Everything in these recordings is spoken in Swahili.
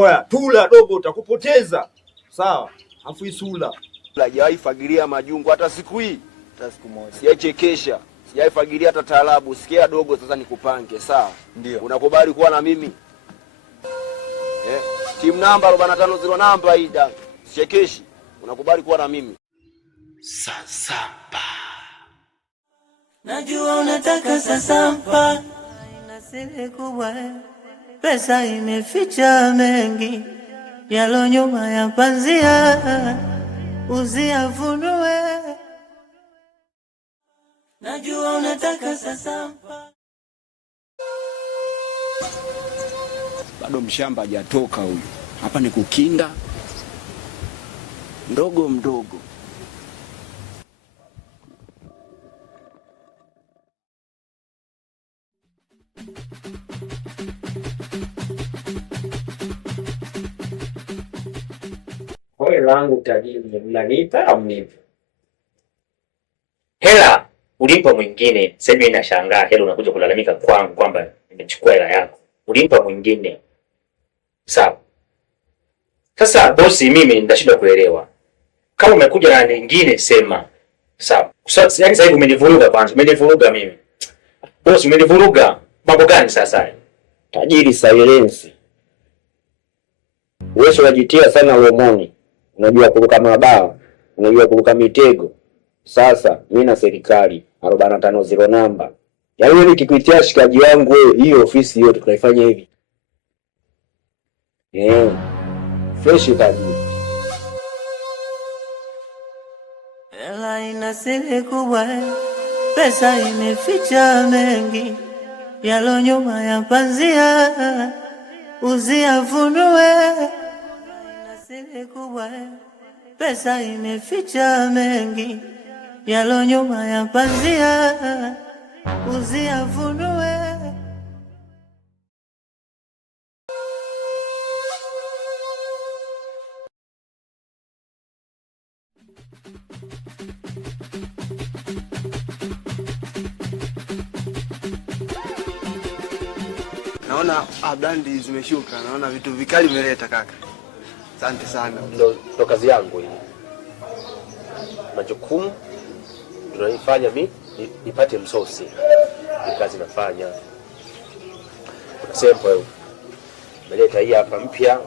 Oya, tula dogo utakupoteza. Sawa? Afu isula. Hajawahi fagilia majungu hata siku hii. Hata siku moja. Sijachekesha. Sijai fagilia hata taarabu. Sikia dogo sasa nikupange, sawa? Ndio. Unakubali kuwa na mimi? Team namba 450 namba hii da. Sichekeshi. Unakubali kuwa na mimi? Sasamba. Najua unataka sasamba. Ina siri kubwa. Pesa imeficha mengi. Yalo nyuma ya pazia. Usiyafunue. Najua unataka sasamba. Bado mshamba hajatoka huyu. Hapa ni kukinda mdogo mdogo. Wewe langu tajiri mnanipa au mnipa? Hela ulimpa mwingine. Sasa mimi nashangaa hela unakuja kulalamika kwangu kwamba nimechukua hela yako. Ulimpa mwingine. Sawa. Sasa bosi, mimi ndashindwa kuelewa. Kama umekuja na nyingine sema. Sawa. Sasa yani sasa hivi umenivuruga kwanza. Umenivuruga mimi. Bosi, umenivuruga. Mambo gani sasa? Tajiri silence. Wewe unajitia sana uomoni. Unajua kuruka mabawa, unajua kuruka mitego. Sasa mimi na serikali 450 namba. Yaani wewe nikikuitia shikaji wangu wewe, hiyo ofisi yote tunaifanya hivi. Fresh tajiri. Hela ina siri kubwa. Pesa imeficha mengi. Yalo nyuma ya pazia. Usiyafunue. Ina siri kubwa. Pesa imeficha mengi. Yalo nyuma ya pazia. Usiyafunue. Naona brandi zimeshuka, naona vitu vikali umeleta kaka. Asante sana. Ndo kazi yangu hii. Majukumu tunaifanya mimi nipate msosi. Ni kazi nafanya. Kuna sample umeleta hii hapa mpya.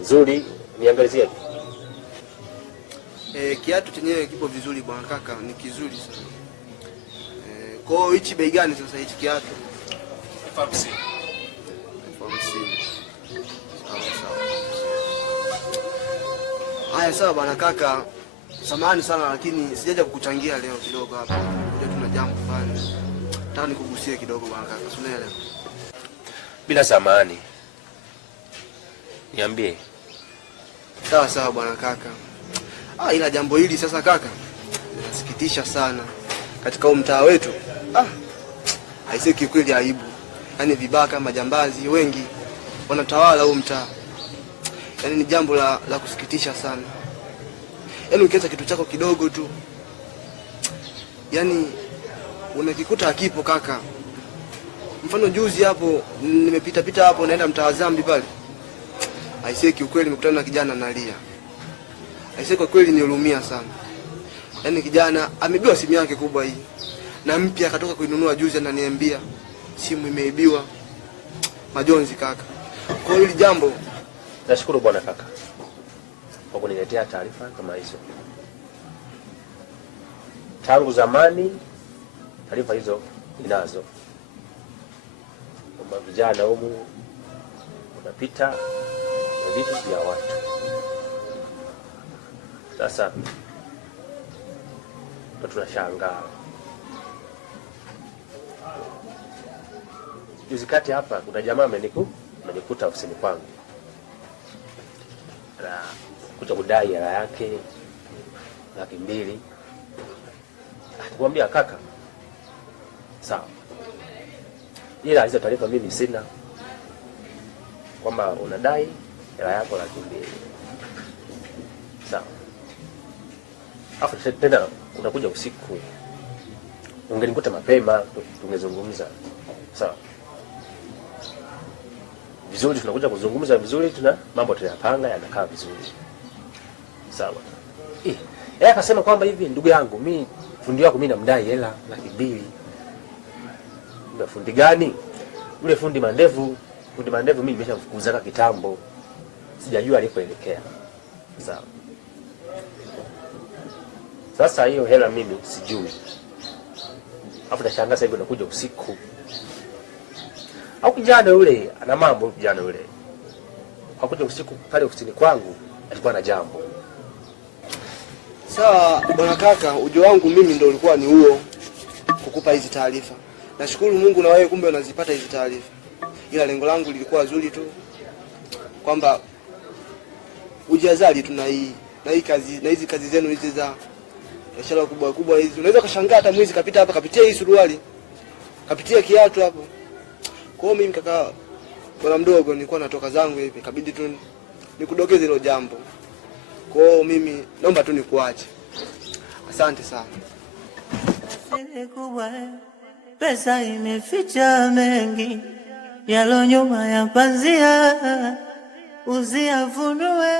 Nzuri, niangalizie. Kiatu chenyewe kipo vizuri bwana kaka, ni kizuri sana. Kwa hiyo hichi bei gani sasa hichi kiatu? 50. Haya sawa bwana kaka. Samahani sana lakini sijaja kukuchangia leo kidogo hapa. Ndio tuna jambo fulani. Nataka nikugusie kidogo bwana kaka. Unaelewa? Bila samahani. Niambie. Sawa bwana kaka. Ila jambo hili sasa kaka linasikitisha sana. Katika mtaa wetu. Haiseki kweli aibu. Yaani vibaka majambazi wengi wanatawala huu mtaa. Yaani ni jambo la kusikitisha sana. Yaani ukiacha kitu chako kidogo tu, yaani unakikuta hakipo kaka. Mfano juzi hapo nimepita hapo naenda mtaa Zambi pale. Haiseki ukweli nimekutana na kijana analia. Haiseki kwa kweli nihurumia sana. Yaani kijana ameibiwa simu yake kubwa hii. Na mpya akatoka kuinunua juzi ananiambia simu imeibiwa. Majonzi kaka. Kwa hiyo hili jambo nashukuru bwana kaka kwa kuniletea taarifa kama hizo. Tangu zamani taarifa hizo ninazo. Kama vijana humu unapita na vitu vya watu. Sasa tunashangaa. Juzi kati hapa kuna jamaa amenikuta ofisini kwangu. Kuja kudai hela yake 200,000. Nikamwambia kaka, sawa. Ila hizo taarifa mimi sina. Kwamba unadai hela yako 200,000. Sawa. Afu tena unakuja usiku. Ungenikuta mapema tungezungumza. Sawa. vizuri, tunakuja kuzungumza vizuri, mambo tunayapanga yanakaa vizuri. Sawa. Yeye akasema kwamba hivi, ndugu yangu, mimi fundi wako mimi namdai hela 200,000. Ndio fundi gani? Yule fundi mandevu. Fundi mandevu mimi nimeshamfukuza kitambo. Sijajua alipoelekea. Sawa. Sasa hiyo hela mimi sijui. Hapo nashangaa sasa hivi unakuja usiku. Au kijana yule ana mambo, kijana yule. Hakuja usiku pale ofisini kwangu, alikuwa na jambo. Sawa bwana kaka, ujio wangu mimi ndio ulikuwa ni huo, kukupa hizi taarifa. Nashukuru Mungu na wewe kumbe unazipata hizi taarifa. Ila lengo langu lilikuwa zuri tu, kwamba ujazali tu na hii kazi, na hizi kazi zenu hizi za biashara kubwa kubwa hizi. Unaweza kushangaa hata mwizi kapita hapa kapitia hii suruali, kapitia kiatu hapo. Kwa hiyo mimi kaka bwana mdogo nilikuwa natoka zangu hivi, kabidi tu nikudokeze hilo jambo. Kwa hiyo mimi naomba tu nikuache. Asante sana. Pesa imeficha mengi yalo nyuma ya pazia, usiyafunue.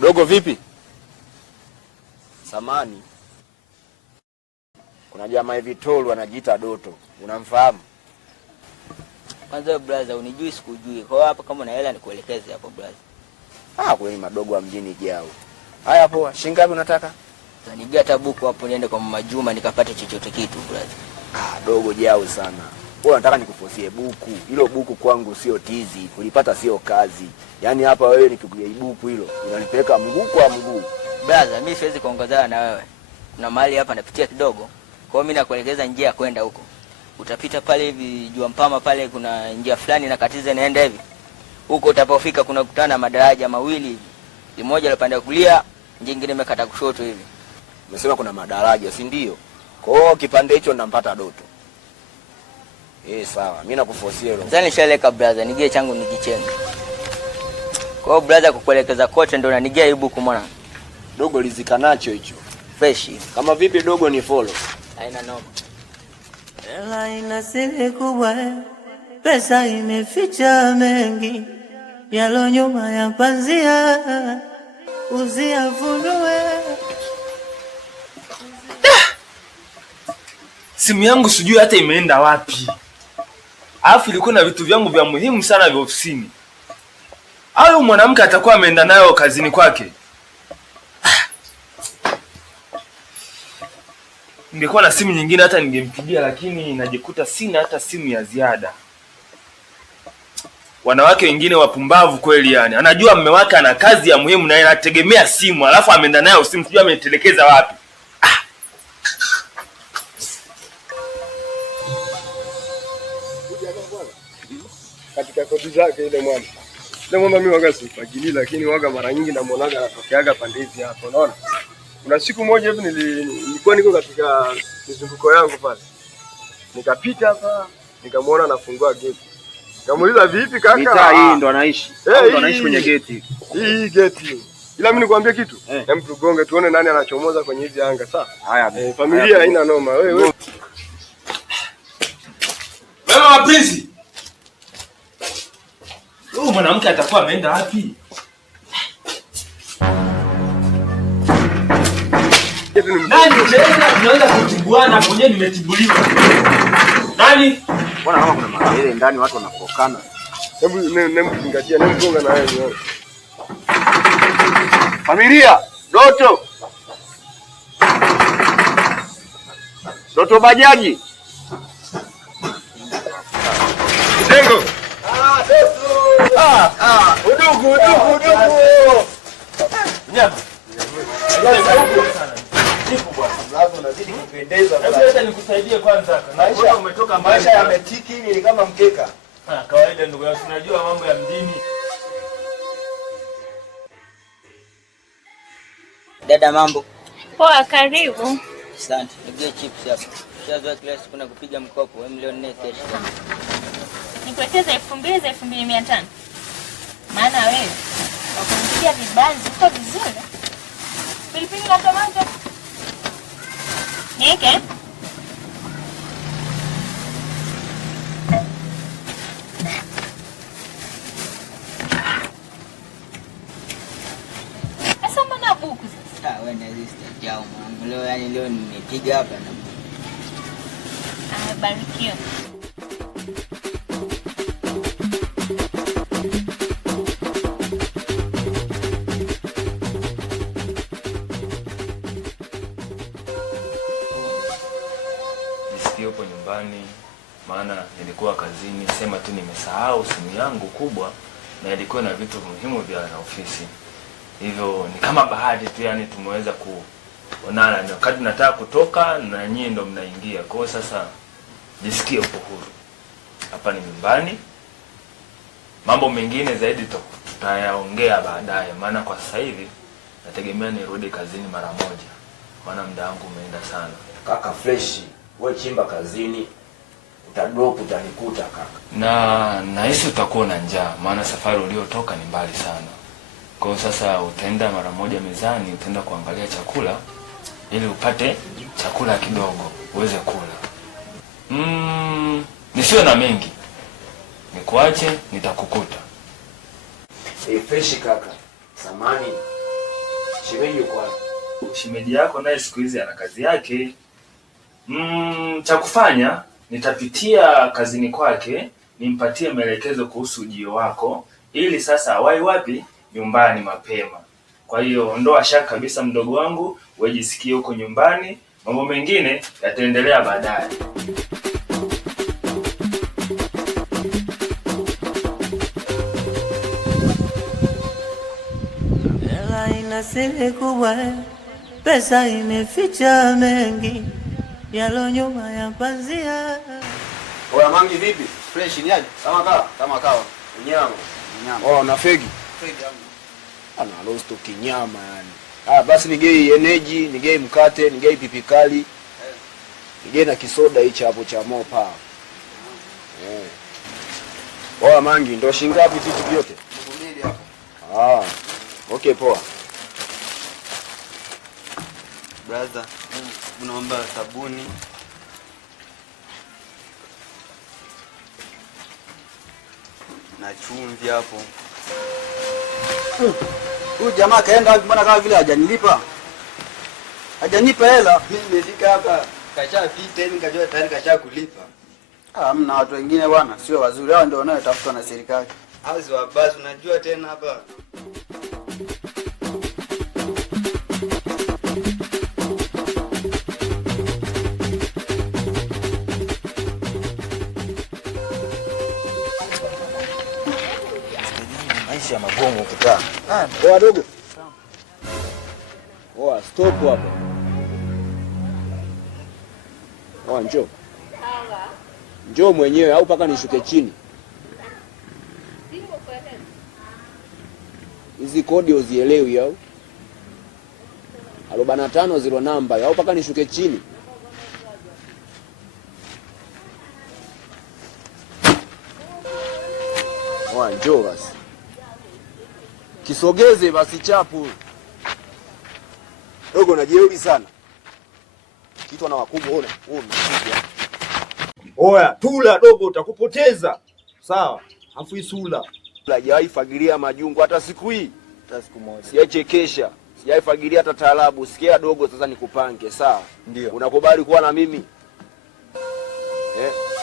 Dogo vipi? Samani. Kuna jamaa hivi tolu anajiita Doto. Unamfahamu? Kwanza brother, unijui sikujui. Kwa hiyo hapa kama una hela nikuelekeze hapo brother. Kwani madogo wa mjini jao. Haya poa, shilingi ngapi unataka? Nigia tabuku hapo niende kwa Mama Juma nikapate chochote kitu brother. Dogo jao sana. Wewe unataka nikufosie buku. Hilo buku kwangu sio tizi, kulipata sio kazi. Yaani hapa wewe nikikugia buku hilo, unanipeleka mguu kwa mguu. Brother, mimi siwezi kuongozana na wewe. Kuna mahali hapa napitia kidogo. Kwa hiyo mimi nakuelekeza njia ya kwenda huko. Utapita pale hivi jua mpama pale, kuna njia fulani nakatiza inaenda hivi. Huko utapofika kuna kutana madaraja mawili hivi. Moja la pande kulia, nyingine imekata kushoto hivi. Umesema kuna madaraja, si ndio? Kwa hiyo kipande hicho nampata Doto. Sawa, mimi nakufosia hilo. Sasa nishaleka brother, nigie changu nikichenga. Kwa hiyo brother, kukuelekeza kote ndio unanigia ibu kumona. Dogo lizika nacho hicho. Fresh. Kama vipi dogo ni follow. Haina noma. Hela ina siri kubwa, pesa imeficha mengi yalo nyuma ya pazia, usiyafunue. Simu yangu sijui hata imeenda wapi. Alafu ilikuwa na vitu vyangu vya muhimu sana vya ofisini. Au mwanamke atakuwa ameenda nayo kazini kwake. Ningekuwa na simu nyingine hata ningempigia, lakini najikuta sina hata simu ya ziada. Wanawake wengine wapumbavu kweli yani. Anajua mume wake ana kazi ya muhimu na anategemea simu, alafu ameenda nayo simu, sijui ametelekeza wapi. Katika kodi zake ile mwana. Ndio mama mimi waga sifagili, lakini waga mara nyingi namuonaga anatokeaga pande hizi hapo, unaona? Kuna siku moja hivi nilikuwa niko katika mizunguko yangu pale. Nikapita hapa, nikamuona anafungua geti. Nikamuuliza vipi kaka? Mitaa hii ndo anaishi. Ndo anaishi kwenye geti. Hii geti. Ila mimi nikwambie kitu. Hem tugonge tuone nani anachomoza kwenye hizi anga, sawa? Haya. Familia haina noma. Wewe. Mama wa Prince. Mwanamke atakuwa ameenda wapi? Nani tena tunaanza kutibuana kwenye nimetibuliwa. Nani? Mbona kama kuna makelele ndani watu wanapokana? Hebu zingatia, hebu gonga na wewe. Familia, Doto. Doto bajaji. Dengo. Udugu. Nyama. Jipu bwana. Lazima unazidi kupendeza bwana. Sasa nikusaidie kwanza. Maisha umetoka maisha yametiki ni kama mkeka. Kawaida ndugu yangu, tunajua mambo ya mjini. Dada, mambo poa? Karibu. Asante. Nige chips hapo. Shazoea kila siku na kupiga mkopo wa milioni 4 kesho. Nikuwekeza 2000 za 2500. Maana wewe wakupigia vibanzi kwa vizuri. Pilipili na tomato. Nieke? Asa mbona buku sasa? Wewe na list jao mwanangu. Leo nimepiga hapa na. Barikiwa. Upo nyumbani, maana nilikuwa kazini, sema tu nimesahau simu yangu kubwa na ilikuwa na vitu muhimu vya ofisi. Hivyo ni kama bahati tu, yani tumeweza kuonana na wakati nataka kutoka na nyinyi ndo mnaingia. Kwa hiyo sasa jisikie upo huru. Hapa ni nyumbani. Mambo mengine zaidi tutayaongea baadaye, maana kwa sasa hivi nategemea nirudi kazini mara moja. Maana muda wangu umeenda sana. Kaka fresh. Wewe chimba kazini, utadrop utanikuta kaka. Na nahisi utakuwa na njaa, maana safari uliotoka ni mbali sana. Kwa hiyo sasa utaenda mara moja mezani, utaenda kuangalia chakula ili upate chakula kidogo uweze kula. Nisiwe na mengi. Nikuache, nitakukuta. Fresh kaka. Samani. Shemeji yuko wapi? Shemeji yako naye siku hizi ana kazi yake. Cha kufanya nitapitia kazini kwake, nimpatie maelekezo kuhusu ujio wako ili sasa awai wapi? Nyumbani mapema. Kwa hiyo ondoa shaka kabisa mdogo wangu, wewe jisikie huko nyumbani, mambo mengine yataendelea baadaye. Hela ina siri kubwa, pesa imeficha mengi yalo nyuma ya pazia. Oya mangi vipi? Fresh ni aje? Kama kawa. Kama kawa. Nyama. Nyama. Oh, na fegi. Fegi yangu. Ana roast kinyama yani. Basi nigei energy, nigei mkate, nigei pipi kali. Nigei na kisoda hichi hapo cha Mopa. Oya mangi, ndo shingapi vitu vyote? 2 hapa. Okay poa. Brother, unaomba sabuni. Na chumvi hapo. Huyu jamaa kaenda wapi? Mbona kama vile hajanilipa? Hajanipa hela. Mimi nimefika hapa, kashapita hivi nikajua tayari kashakulipa. Hamna, watu wengine bwana sio wazuri. Hao ndio wanaotafutwa na serikali. Hazi wa basi unajua tena hapa. Maisha magumu kutaa. Oa dogo. Oa stop hapo. Oa njoo. Njoo mwenyewe au paka nishuke chini. Hizi kodi uzielewi au? 45 zero namba au paka nishuke chini. Oa njoo basi. Kisogeze basi chapu. Dogo najeuri sana. Kitu na wakubwa ona. Oya, tula dogo utakupoteza. Sawa. Afu isula. Hajawahi fagilia majungu hata siku hii. Hata siku moja. Sijachekesha. Sijawahi fagilia hata taarabu. Sikia dogo sasa nikupange, sawa? Ndio. Unakubali kuwa na mimi?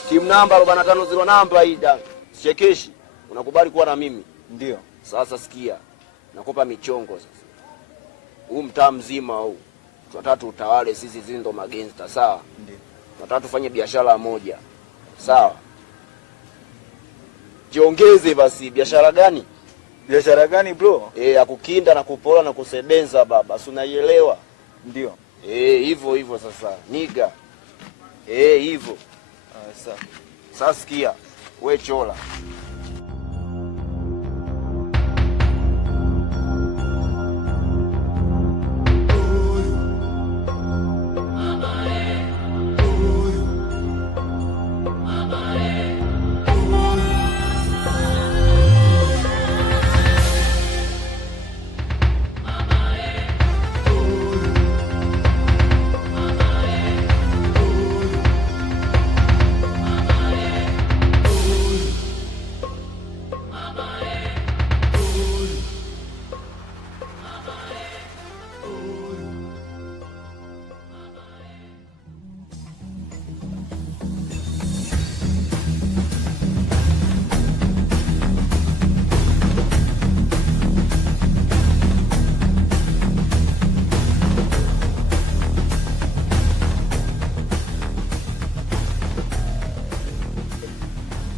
Team namba 45 namba hii da. Sichekeshi. Unakubali kuwa na mimi? Ndio. Sasa sikia. Nakupa michongo sasa. Huu mtaa mzima huu. Tunataka utawale sisi ndo magangster, sawa? Ndio. Tunataka tufanye biashara moja. Sawa? Jiongeze basi, biashara gani? Biashara gani bro? Ya kukinda na kupola na kusebenza baba. Si unaielewa? Ndio. Hivyo sasa. Niga. Hivyo. Sasa sikia. We chola.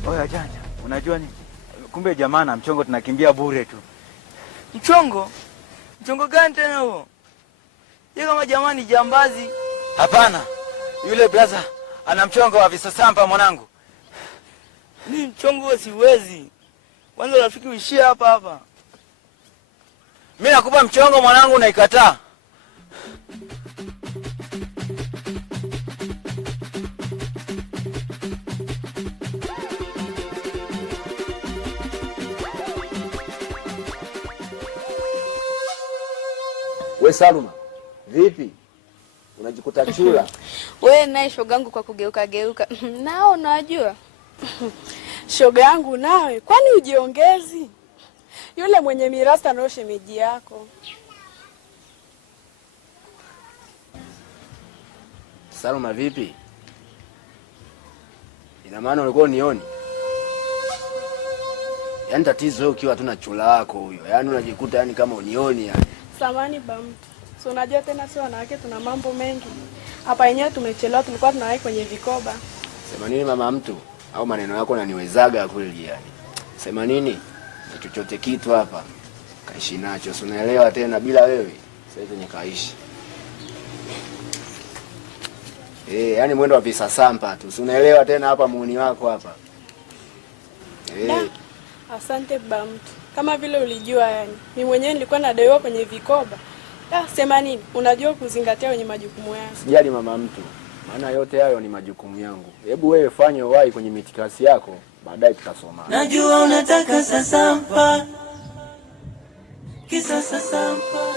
Oya janja, unajua nini? Kumbe jamaa na mchongo tunakimbia bure tu. Mchongo? Mchongo gani tena huo? Yeye kama jamani jambazi. Hapana. Yule brother ana mchongo wa visasampa mwanangu. Ni mchongo siwezi. Kwanza rafiki uishie hapa. Mimi nakupa mchongo mwanangu unaikataa. We Saluma, vipi? Unajikuta chula? Wewe naye shogangu kwa kugeuka. Nao unajua. Shoga yangu nawe, kwani ujiongezi? Yule mwenye mirasta ndio shemeji yako. Saluma vipi? Ina maana ulikuwa unioni? Yaani tatizo wewe ukiwa tuna chula wako huyo. Yaani unajikuta yani kama unioni yani. Samani bamtu. So unajua tena sio wanawake tuna mambo mengi. Hapa yenyewe tumechelewa, tulikuwa tunawahi kwenye vikoba. Sema nini mama mtu? Au maneno yako unaniwezaga kweli yani. Sema nini? Ni chochote kitu hapa. Kaishi nacho. Si unaelewa tena bila wewe. Sasa hivi nikaishi. Yani mwendo wa visa sampa tu. Si unaelewa tena hapa muuni wako hapa. Asante bamtu. Kama vile ulijua yani. Mimi mwenyewe nilikuwa nadaiwa kwenye vikoba. Sema nini? Unajua kuzingatia wenye majukumu yako. Sijali mama mtu. Maana yote hayo ni majukumu yangu. Hebu wewe fanye uwai kwenye mitikasi yako, baadaye tutasoma. Najua unataka sasampa. Kisa sasampa.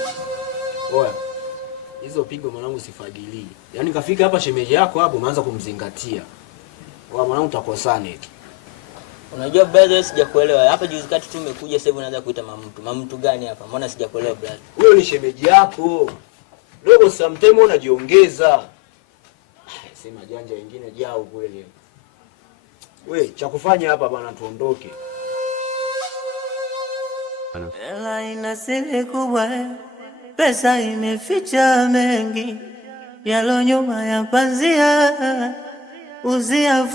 Oya. Hizo pigo mwanangu sifagilii. Yaani kafika hapa shemeji yako hapo umeanza kumzingatia. Oya mwanangu utakosane tu. Unajua brother, sijakuelewa. Hapa juzi kati tu umekuja, sasa hivi unaanza kuita mamtu. Mamtu gani hapa? Mbona sijakuelewa brother? Huyo ni shemeji yako. Dogo sometimes unajiongeza. Sema janja wengine jao kweli. We, cha kufanya hapa bana tuondoke. Hela ina siri kubwa, pesa imeficha mengi, yalo nyuma ya pazia, uzia